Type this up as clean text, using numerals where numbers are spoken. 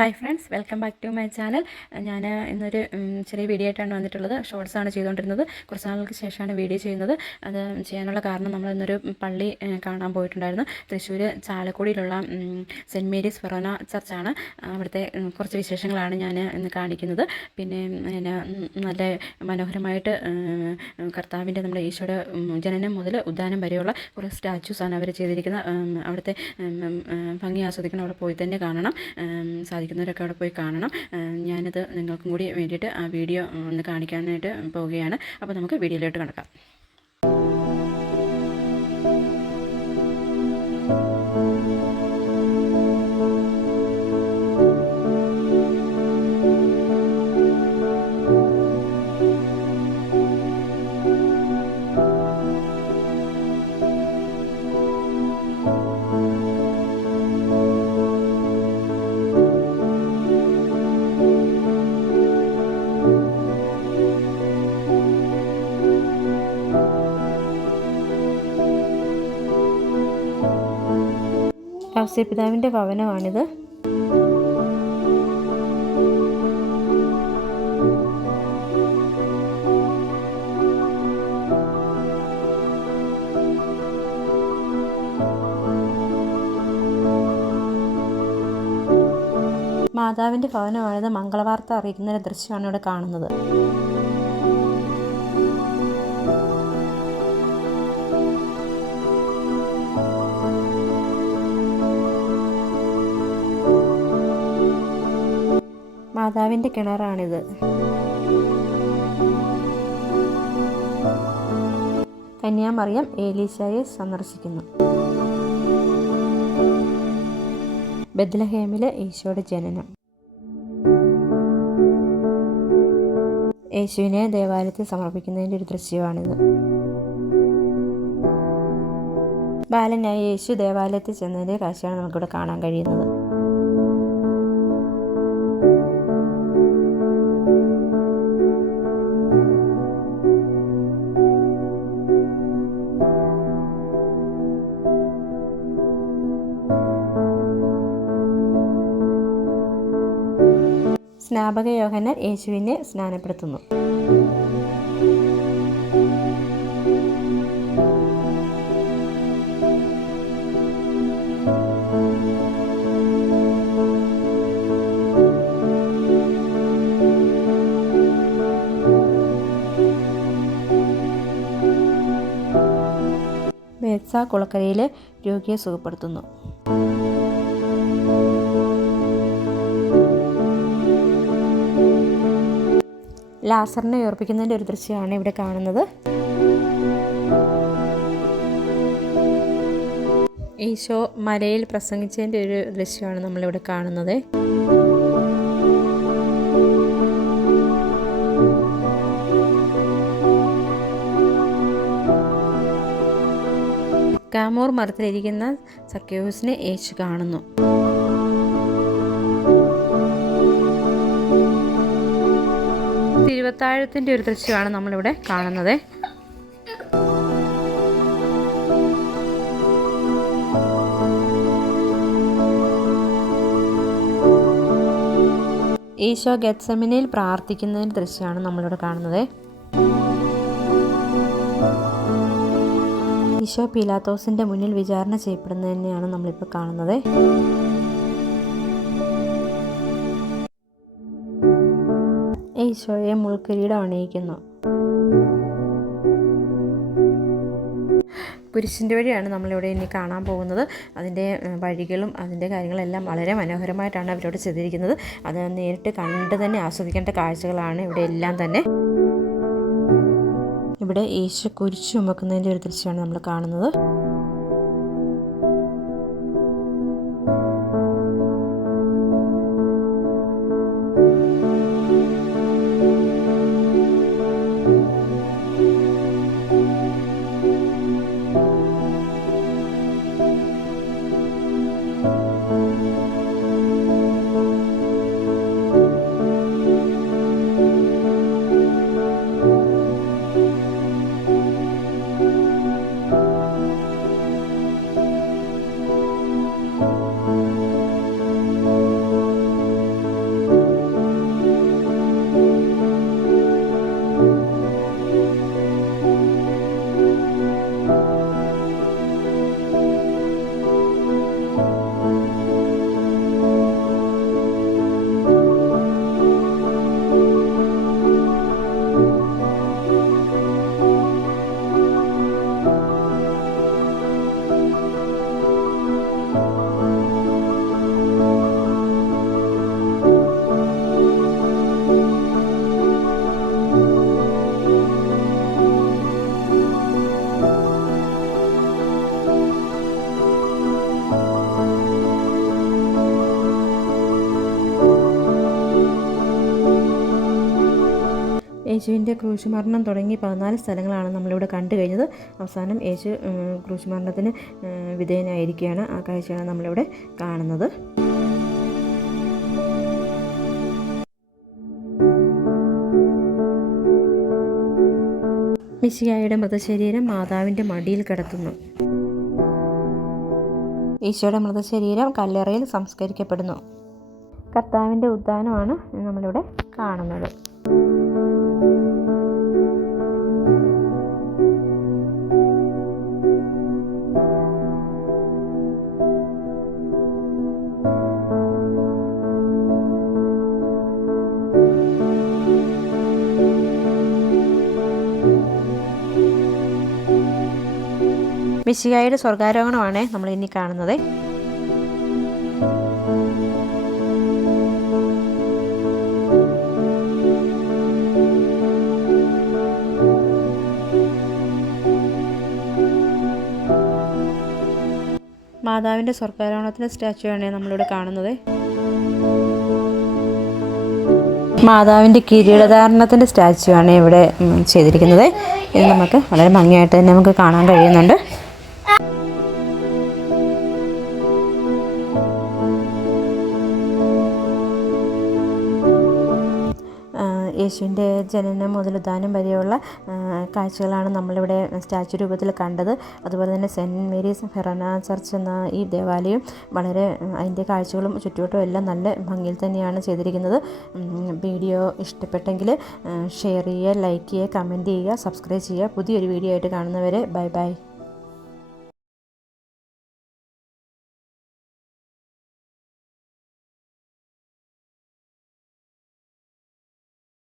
Hi friends, welcome back to my channel. ഞാൻ ഇന്നൊരു ചെറിയ വീഡിയോ ആയിട്ടാണ് വന്നിട്ടുള്ളത്. ഷോർട്സാണ് ചെയ്തുകൊണ്ടിരുന്നത്. കുറച്ച് നാൾക്ക് ശേഷമാണ് വീഡിയോ ചെയ്യുന്നത്. അത് ചെയ്യാനുള്ള കാരണം, നമ്മൾ ഇന്നൊരു പള്ളി കാണാൻ പോയിട്ടുണ്ടായിരുന്നു. തൃശ്ശൂർ ചാലക്കുടിയിലുള്ള സെൻറ്റ് മേരീസ് ഫെറോന ചർച്ചാണ്. അവിടുത്തെ കുറച്ച് വിശേഷങ്ങളാണ് ഞാൻ ഇന്ന് കാണിക്കുന്നത്. പിന്നെ നല്ല മനോഹരമായിട്ട് കർത്താവിൻ്റെ, നമ്മുടെ ഈശോയുടെ ജനനം മുതൽ ഉദ്ധാനം വരെയുള്ള കുറേ സ്റ്റാച്യൂസാണ് അവർ ചെയ്തിരിക്കുന്നത്. അവിടുത്തെ ഭംഗി ആസ്വദിക്കണം, അവിടെ പോയി തന്നെ കാണണം. സാധിക്കുന്നവരൊക്കെ അവിടെ പോയി കാണണം. ഞാനത് നിങ്ങൾക്കും കൂടി വേണ്ടിയിട്ട് ആ വീഡിയോ ഒന്ന് കാണിക്കാനായിട്ട് പോവുകയാണ്. അപ്പോൾ നമുക്ക് വീഡിയോയിലോട്ട് കടക്കാം. ഔസേപ്പിതാവിൻ്റെ ഭവനമാണിത്. മാതാവിൻ്റെ ഭവനമാണിത്. മംഗളവാർത്ത അറിയിക്കുന്ന ഒരു ദൃശ്യമാണ് ഇവിടെ കാണുന്നത്. മാതാവിൻ്റെ കിണറാണിത്. കന്യാമറിയം ഏലീശായെ സന്ദർശിക്കുന്നു. ബെത്ലഹേമിലെ ഈശോയുടെ ജനനം. യേശുവിനെ ദേവാലയത്തിൽ സമർപ്പിക്കുന്നതിൻ്റെ ഒരു ദൃശ്യമാണിത്. ബാലനായ യേശു ദേവാലയത്തിൽ ചെന്നതിൻ്റെ കാഴ്ചയാണ് നമുക്കിവിടെ കാണാൻ കഴിയുന്നത്. സ്നാപക യോഹന്നാൻ യേശുവിനെ സ്നാനപ്പെടുത്തുന്നു. ബേത്സാ കുളക്കരയിലെ രോഗിയെ സുഖപ്പെടുത്തുന്നു. ലാസറിനെ ഉയർപ്പിക്കുന്നതിൻ്റെ ഒരു ദൃശ്യമാണ് ഇവിടെ കാണുന്നത്. ഈശോ മലയിൽ പ്രസംഗിച്ചതിൻ്റെ ഒരു ദൃശ്യമാണ് നമ്മളിവിടെ കാണുന്നത്. കാമോർ മരത്തിലിരിക്കുന്ന സക്കേവൂസിനെ യേശു കാണുന്നു. തിരുവത്താഴത്തിൻ്റെ ഒരു ദൃശ്യമാണ് നമ്മളിവിടെ കാണുന്നത്. ഈശോ ഗെത്സമനയിൽ പ്രാർത്ഥിക്കുന്നതിൻ്റെ ദൃശ്യമാണ് നമ്മളിവിടെ കാണുന്നത്. ഈശോ പീലാത്തോസിൻ്റെ മുന്നിൽ വിചാരണ ചെയ്യപ്പെടുന്നതിനെയാണ് നമ്മളിപ്പോൾ കാണുന്നത്. ഈശോയെ മുൾക്കിരീടം അണിയിക്കുന്നു. കുരിശിൻ്റെ വഴിയാണ് നമ്മളിവിടെ ഇനി കാണാൻ പോകുന്നത്. അതിൻ്റെ വഴികളും അതിൻ്റെ കാര്യങ്ങളെല്ലാം വളരെ മനോഹരമായിട്ടാണ് അവരോട് ചെയ്തിരിക്കുന്നത്. അത് നേരിട്ട് കണ്ട് തന്നെ ആസ്വദിക്കേണ്ട കാഴ്ചകളാണ് ഇവിടെ എല്ലാം തന്നെ. ഇവിടെ ഈശോ കുരിശ് ചുമക്കുന്നതിൻ്റെ ഒരു ദൃശ്യമാണ് നമ്മൾ കാണുന്നത്. യേശുവിൻ്റെ ക്രൂശുമരണം തുടങ്ങി 14 സ്ഥലങ്ങളാണ് നമ്മളിവിടെ കണ്ടു കഴിഞ്ഞത്. അവസാനം യേശു ക്രൂശുമരണത്തിന് വിധേയനായിരിക്കുകയാണ്. ആ കാഴ്ചയാണ് നമ്മളിവിടെ കാണുന്നത്. മിശിഹായുടെ മൃതശരീരം മാതാവിൻ്റെ മടിയിൽ കിടത്തുന്നു. ഈശോയുടെ മൃതശരീരം കല്ലറയിൽ സംസ്കരിക്കപ്പെടുന്നു. കർത്താവിൻ്റെ ഉദ്ധാനമാണ് നമ്മളിവിടെ കാണുന്നത്. മിശിഹായുടെ സ്വർഗ്ഗാരോഹണമാണ് നമ്മൾ ഇനി കാണുന്നത്. മാതാവിൻ്റെ സ്വർഗ്ഗാരോഹണത്തിൻ്റെ സ്റ്റാച്ചുവാണ് നമ്മളിവിടെ കാണുന്നത്. മാതാവിൻ്റെ കിരീടധാരണത്തിൻ്റെ സ്റ്റാച്ചുവാണ് ഇവിടെ ചെയ്തിരിക്കുന്നത്. ഇത് നമുക്ക് വളരെ ഭംഗിയായിട്ട് തന്നെ നമുക്ക് കാണാൻ കഴിയുന്നുണ്ട്. യേശുവിൻ്റെ ജനനം മുതൽ ഉദ്ധാനം വരെയുള്ള കാഴ്ചകളാണ് നമ്മളിവിടെ സ്റ്റാച്ചു രൂപത്തിൽ കണ്ടത്. അതുപോലെ തന്നെ സെൻറ്റ് മേരീസ് ഫെറോന ചർച്ച് എന്ന ഈ ദേവാലയം വളരെ അതിൻ്റെ കാഴ്ചകളും ചുറ്റുവട്ടവും എല്ലാം നല്ല ഭംഗിയിൽ തന്നെയാണ് ചെയ്തിരിക്കുന്നത്. വീഡിയോ ഇഷ്ടപ്പെട്ടെങ്കിൽ ഷെയർ ചെയ്യുക, ലൈക്ക് ചെയ്യുക, കമൻറ്റ് ചെയ്യുക, സബ്സ്ക്രൈബ് ചെയ്യുക. പുതിയൊരു വീഡിയോ ആയിട്ട് കാണുന്നവരെ ബൈ ബൈ.